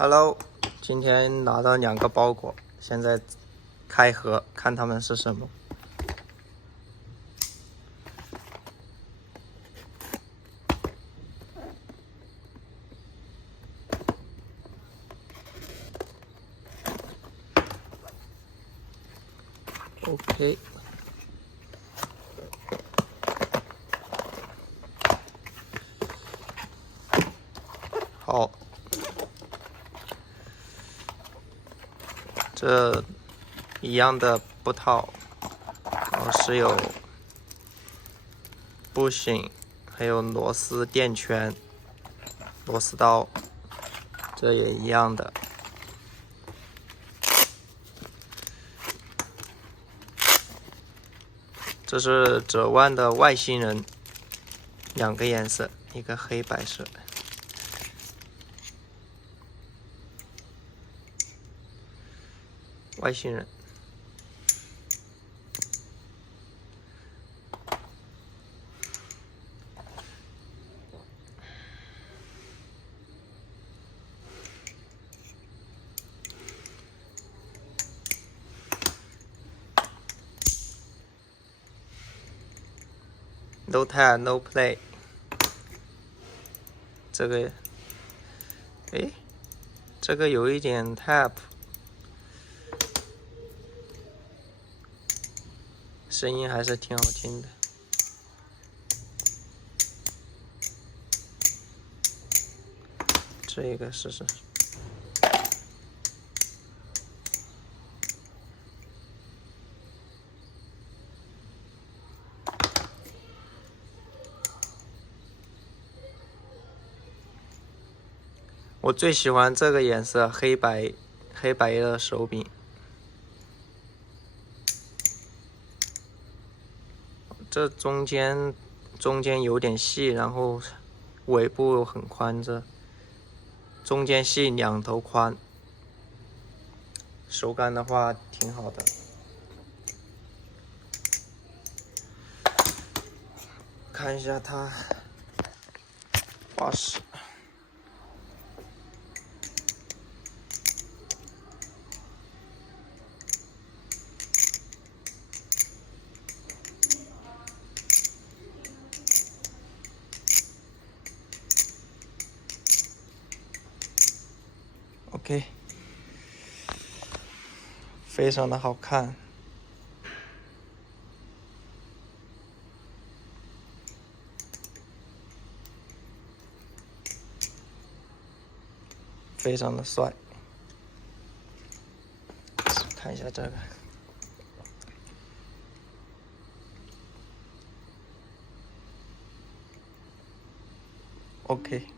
Hello， 今天拿到2个包裹，现在开盒看它们是什么。OK， 好，这一样的布套，然后是有bushing，还有螺丝垫圈、螺丝刀，这也一样的。这是折弯的外星人，2个颜色，一个黑白色。外星人。No tag, no play。这个，这个有一点 tap， 声音还是挺好听的。这个试试。我最喜欢这个颜色，黑白的手柄。这中间有点细，然后尾部很宽，这中间细，2头宽。手感的话挺好的。看一下它画识。OK， 非常的好看。非常的帅。看一下这个。OK。